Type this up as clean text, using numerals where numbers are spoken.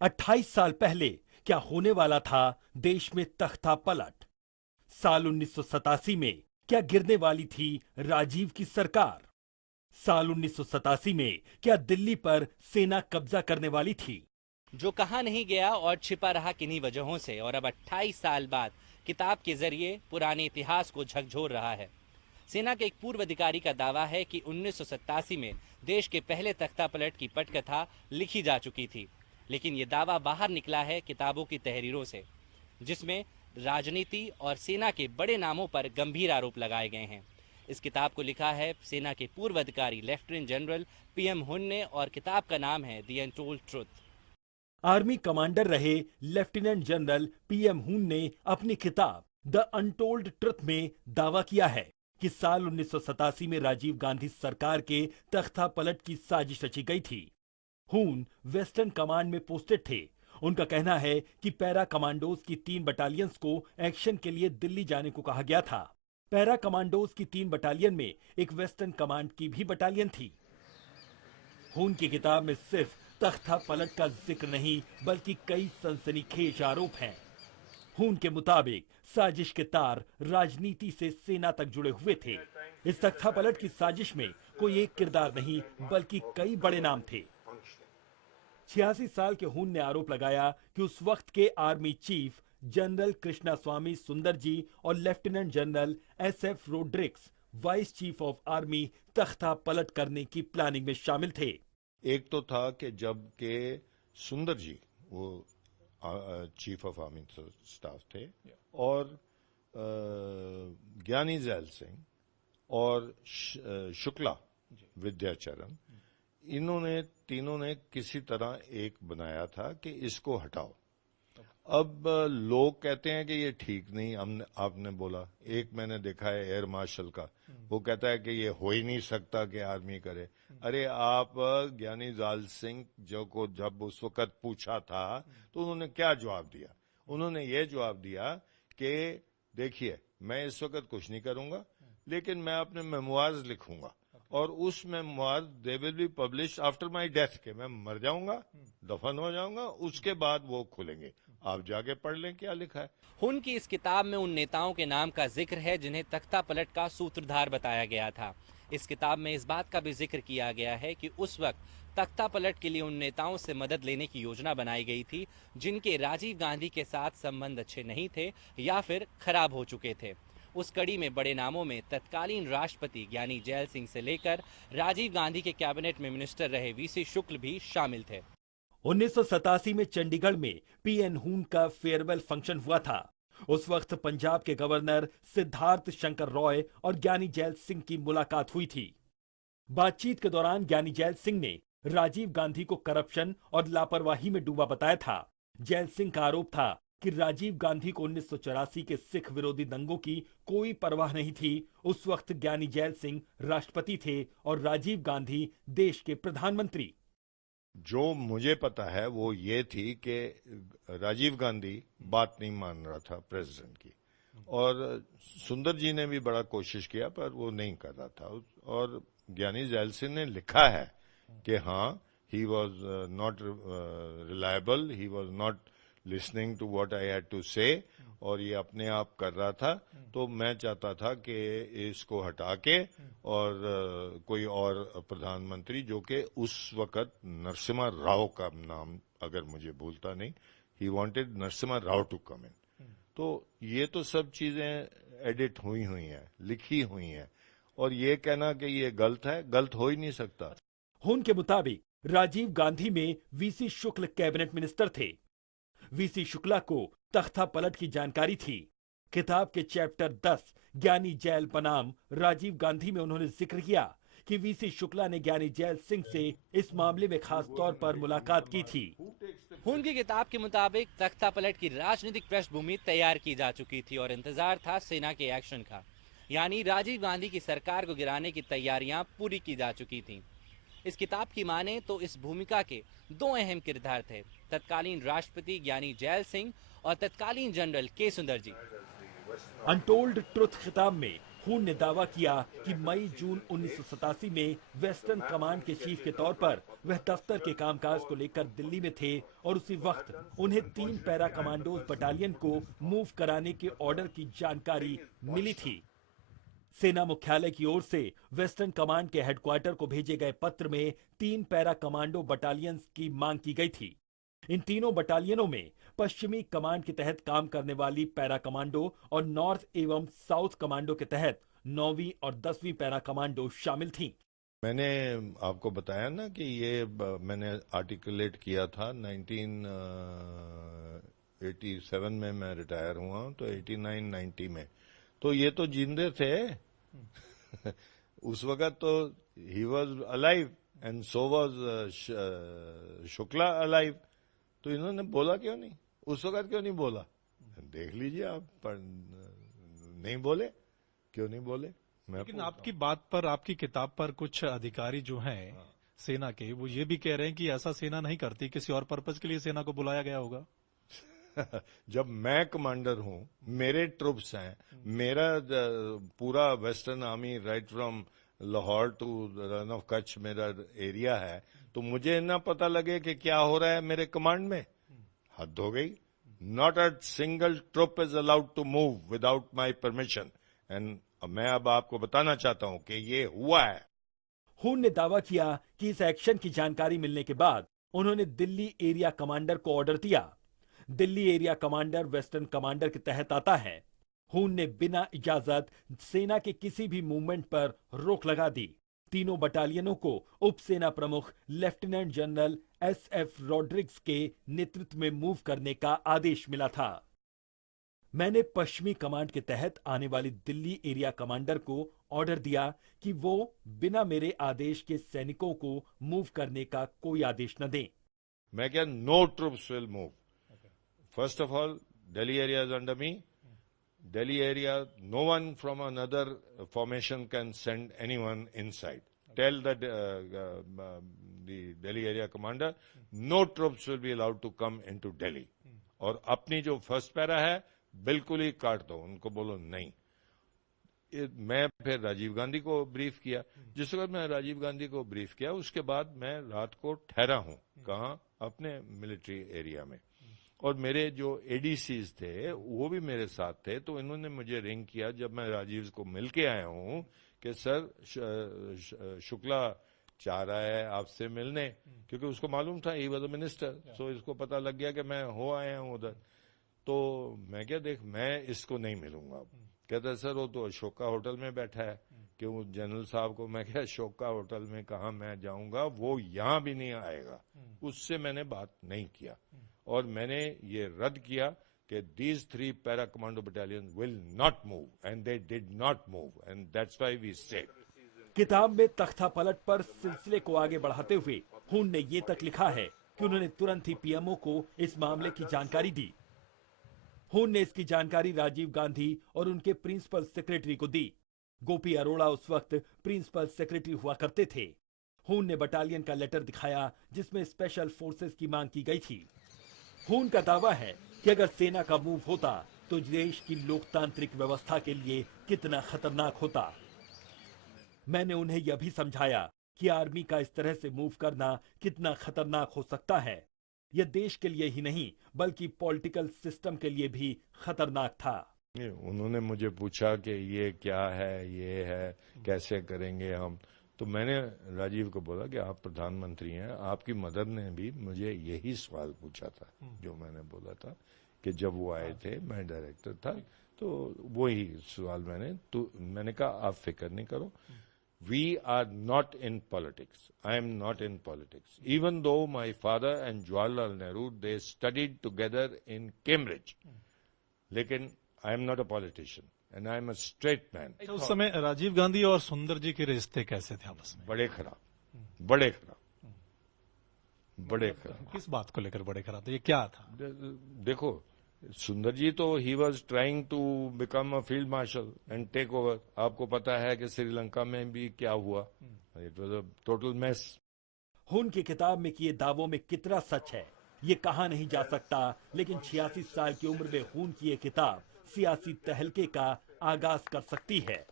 28 साल पहले क्या होने वाला था देश में तख्ता पलट। साल 1987 में क्या गिरने वाली थी राजीव की सरकार। साल 1987 में क्या दिल्ली पर सेना कब्जा करने वाली थी। जो कहा नहीं गया और छिपा रहा किन्हीं वजहों से, और अब 28 साल बाद किताब के जरिए पुराने इतिहास को झकझोर रहा है। सेना के एक पूर्व अधिकारी का दावा है कि 1987 में देश के पहले तख्ता पलट की पटकथा लिखी जा चुकी थी, लेकिन ये दावा बाहर निकला है किताबों की तहरीरों से, जिसमें राजनीति और सेना के बड़े नामों पर गंभीर आरोप लगाए गए हैं। इस किताब को लिखा है सेना के पूर्व अधिकारी लेफ्टिनेंट जनरल पीएम हुन ने, और किताब का नाम है the untold truth. Army commander रहे लेफ्टिनेंट जनरल पीएम हून ने अपनी किताब द अनटोल्ड ट्रुथ में दावा किया है कि साल 1987 में राजीव गांधी सरकार के तख्ता पलट की साजिश रची गई थी। हून वेस्टर्न कमांड में पोस्टेड थे। उनका कहना है कि पैरा कमांडोज की 3 बटालियंस को एक्शन के लिए दिल्ली जाने को कहा गया था। पैरा कमांडोज की 3 बटालियन में एक वेस्टर्न कमांड की भी बटालियन थी। हून की किताब में सिर्फ तख्ता पलट का जिक्र नहीं, बल्कि कई सनसनीखेज आरोप हैं। हून के मुताबिक साजिश के तार राजनीति से सेना तक जुड़े हुए थे। इस तख्ता पलट की साजिश में कोई एक किरदार नहीं, बल्कि कई बड़े नाम थे। 86 साल के हून ने आरोप लगाया कि उस वक्त के आर्मी चीफ जनरल कृष्णा स्वामी सुंदर जी और lieutenant general SF Rodrigues vice chief of army तख्ता पलट करने की प्लानिंग में शामिल थे। एक तो था कि जब के सुंदर जी वो चीफ ऑफ आर्मी स्टाफ थे, और ज्ञानी जैल सिंह और शुक्ला विद्याचरण, इन्होंने तीनों ने किसी तरह एक बनाया था कि इसको हटाओ। अब लोग कहते हैं कि ये ठीक नहीं, हमने आपने बोला। एक मैंने देखा है एयर मार्शल का, वो कहता है कि ये हो ही नहीं सकता कि आर्मी करे। अरे आप ज्ञानी जाल सिंह जो को जब उस वक्त पूछा था तो उन्होंने क्या जवाब दिया? उन्होंने ये जवाब दिया कि देखिए मैं इस वक्त कुछ नहीं करूंगा, लेकिन मैं अपने मेमोइर्स लिखूंगा, और उस memoir they will be publish after my death, के मैं मर जाऊंगा, दफन हो जाऊंगा, उसके बाद वो खुलेंगे। आप जाके पढ़ लें क्या लिखा है। हुन की इस किताब में उन नेताओं के नाम का जिक्र है जिन्हें तख्ता पलट का सूत्रधार बताया गया था। इस किताब में इस बात का भी जिक्र किया गया है कि उस वक्त तख्ता पलट के लिए उन नेताओं से मदद लेने की योजना बनाई गई थी जिनके राजीव गांधी के साथ संबंध अच्छे नहीं थे या फिर खराब हो चुके थे। उस कड़ी में बड़े नामों में तत्कालीन राष्ट्रपति ज्ञानी जैल सिंह से लेकर राजीव गांधी के कैबिनेट में मिनिस्टर रहे वीसी शुक्ल भी शामिल थे। 1987 में चंडीगढ़ में पीएन हून का फेयरवेल फंक्शन हुआ था। उस वक्त पंजाब के गवर्नर सिद्धार्थ शंकर रॉय और ज्ञानी जैल सिंह की मुलाकात हुई थी। बातचीत के दौरान ज्ञानी जैल सिंह ने राजीव गांधी को करप्शन और लापरवाही में डूबा बताया था। जैल सिंह का आरोप था कि राजीव गांधी को 1984 के सिख विरोधी दंगों की कोई परवाह नहीं थी। उस वक्त ज्ञानी जैल सिंह राष्ट्रपति थे और राजीव गांधी देश के प्रधानमंत्री। जो मुझे पता है वो ये थी कि राजीव गांधी बात नहीं मान रहा था प्रेसिडेंट की, और सुंदर जी ने भी बड़ा कोशिश किया पर वो नहीं कर रहा था। और ज्ञानी जैल सिंह ने लिखा है कि हाँ, he was not reliable, he was not listening to what I had to say, और ये अपने आप कर रहा था। तो मैं चाहता था कि इसको हटा के और कोई और प्रधानमंत्री, जो कि उस वक्त नरसिम्हा राव का नाम अगर मुझे भूलता नहीं, he wanted Narasimha Rao to come in. तो ये तो सब चीजें एडिट हुई हैं, लिखी हुई हैं, और ये कहना कि ये गलत है, गलत हो ही नहीं सकता। हुन के मुताबिक राजीव गांधी में वीसी शुक्ल कैबिनेट मिनिस्टर थे। वीसी शुक्ला को तख्ता पलट की जानकारी थी। किताब के चैप्टर 10 ज्ञानी जैल बनाम राजीव गांधी में उन्होंने जिक्र किया कि वीसी शुक्ला ने ज्ञानी जैल सिंह से इस मामले में खास तौर पर मुलाकात की थी। हुन की किताब के मुताबिक तख्ता पलट की राजनीतिक पृष्ठभूमि तैयार की जा चुकी थी और इंतजार था सेना के एक्शन का, यानी राजीव गांधी की सरकार को गिराने की तैयारियां पूरी की जा चुकी थीं। इस किताब की माने तो इस भूमिका के 2 अहम किरदार थे, तत्कालीन राष्ट्रपति ज्ञानी जैल सिंह और तत्कालीन जनरल के सुंदर जी। अनटोल्ड ट्रुथ किताब में हून ने दावा किया कि मई-जून 1987 में वेस्टर्न कमांड के चीफ के तौर पर वह दफ्तर के कामकाज को लेकर दिल्ली में थे और उसी वक्त उन्हें 3 पैरा कमांडोज बटालियन को मूव कराने के ऑर्डर की जानकारी मिली थी। सेना मुख्यालय की ओर से वेस्टर्न कमांड के हेडक्वार्टर को भेजे गए पत्र में 3 पैरा कमांडो बटालियंस की मांग की गई थी। इन तीनों बटालियनों में पश्चिमी कमांड के तहत काम करने वाली पैरा कमांडो और नॉर्थ एवं साउथ कमांडो के तहत 9वीं और 10वीं पैरा कमांडो शामिल थीं। मैंने आपको बताया ना कि ये मैंने आर्टिकुलेट किया था 1987 में मैं रिटायर हुआ तो 89-90 में तो ये तो जिंदे थे उस वक्त तो he was alive and so was Shukla alive. तो इन्होंने बोला क्यों नहीं, उस वक्त क्यों नहीं बोला? देख लीजिए आप, पर नहीं बोले, क्यों नहीं बोले? लेकिन आपकी बात पर, आपकी किताब पर कुछ अधिकारी जो हैं सेना के, वो ये भी कह रहे हैं कि ऐसा सेना नहीं करती, किसी और पर्पज के लिए सेना को बुलाया गया होगा। जब मैं कमांडर हूं, मेरे ट्रुप्स हैं, मेरा पूरा western army right from Lahore to Rann of Kutch मेरा एरिया है, तो मुझे ना पता लगे कि क्या हो रहा है मेरे कमांड में? हद हो गई। Not a single troop is allowed to move without my permission. And मैं अब आपको बताना चाहता हूं कि ये हुआ है। हून ने दावा किया कि इस एक्शन की जानकारी मिलने के बाद उन्होंने दिल्ली एरिया कमांडर को ऑर्डर दिया। Delhi area commander western commander के तहत आता है। हून ने बिना इजाजत सेना के किसी भी मूवमेंट पर रोक लगा दी। तीनों बटालियनों को उप सेना प्रमुख लेफ्टिनेंट जनरल SF रॉड्रिग्स के नेतृत्व में मूव करने का आदेश मिला था। मैंने पश्चिमी कमांड के तहत आने वाली दिल्ली एरिया कमांडर को ऑर्डर दिया कि वो बिना मेरे आदेश के सैनिकों को मूव करने का कोई आदेश न दें। मैं क्या, no troops will move. First of all, Delhi area is under me. Delhi area, no one from another formation can send anyone inside. Tell the Delhi area commander, no troops will be allowed to come into Delhi. और अपनी जो first para है बिल्कुल ही काट दो, उनको बोलो नहीं। मैं फिर राजीव गांधी को ब्रीफ किया। जिस वक्त मैं राजीव गांधी को ब्रीफ किया उसके बाद मैं रात को ठहरा हूं। कहाँ? अपने मिलिट्री एरिया में। और मेरे जो ADCs थे वो भी मेरे साथ थे। तो इन्होंने मुझे रिंग किया जब मैं राजीव को मिल के आया हूं कि सर शुक्ला चाह रहा है आपसे मिलने, क्योंकि उसको मालूम था ही वॉज अ मिनिस्टर। सो इसको पता लग गया कि मैं हो आया हूं उधर। तो मैं क्या, देख मैं इसको नहीं मिलूंगा। कहता सर वो तो अशोका होटल में बैठा है। क्यों जनरल साहब को? मैं क्या, अशोका होटल में कहा मैं जाऊंगा, वो यहां भी नहीं आएगा। उससे मैंने बात नहीं किया और मैंने ये रद्द किया कि these 3 para commando battalion will not move and they did not move and that's why we said. किताब में तख्ता पलट पर सिलसिले को आगे बढ़ाते हुए हून ने ये तक लिखा है कि उन्होंने तुरंत ही PMO को इस मामले की जानकारी दी। हून ने इसकी जानकारी राजीव गांधी और उनके प्रिंसिपल सेक्रेटरी को दी। गोपी अरोड़ा उस वक्त प्रिंसिपल सेक्रेटरी हुआ करते थे। हून ने बटालियन का लेटर दिखाया जिसमें स्पेशल फोर्सेस की मांग की गई थी। हून का दावा है कि अगर सेना का मूव होता तो देश की लोकतांत्रिक व्यवस्था के लिए कितना खतरनाक होता। मैंने उन्हें यह भी समझाया कि आर्मी का इस तरह से मूव करना कितना खतरनाक हो सकता है। यह देश के लिए ही नहीं बल्कि पॉलिटिकल सिस्टम के लिए भी खतरनाक था। उन्होंने मुझे पूछा कि ये क्या है, ये है, कैसे करेंगे हम। तो मैंने राजीव को बोला कि आप प्रधानमंत्री हैं, आपकी मदर ने भी मुझे यही सवाल पूछा था जो मैंने बोला था कि जब वो आए थे, मैं डायरेक्टर था, तो वही सवाल मैंने कहा आप फिक्र नहीं करो, we are not in politics, I am not in politics, even though my father and Jawaharlal Nehru they studied together in Cambridge, लेकिन I am not a politician and I am a straight man. उस समय राजीव गांधी और सुंदर जी के रिश्ते कैसे थे आपस में? बड़े खराब, बड़े खराब, बड़े खराब। किस बात को लेकर बड़े खराब थे? ये क्या था? देखो, सुंदर जी तो he was trying to become a field marshal and take over. आपको पता है कि श्रीलंका में भी क्या हुआ, it was a total mess. Hoon की किताब में किए दावों में कितना सच है ये कहा नहीं जा सकता, लेकिन 86 साल की उम्र में हून की ये किताब सियासी तहलके का आगाज कर सकती है।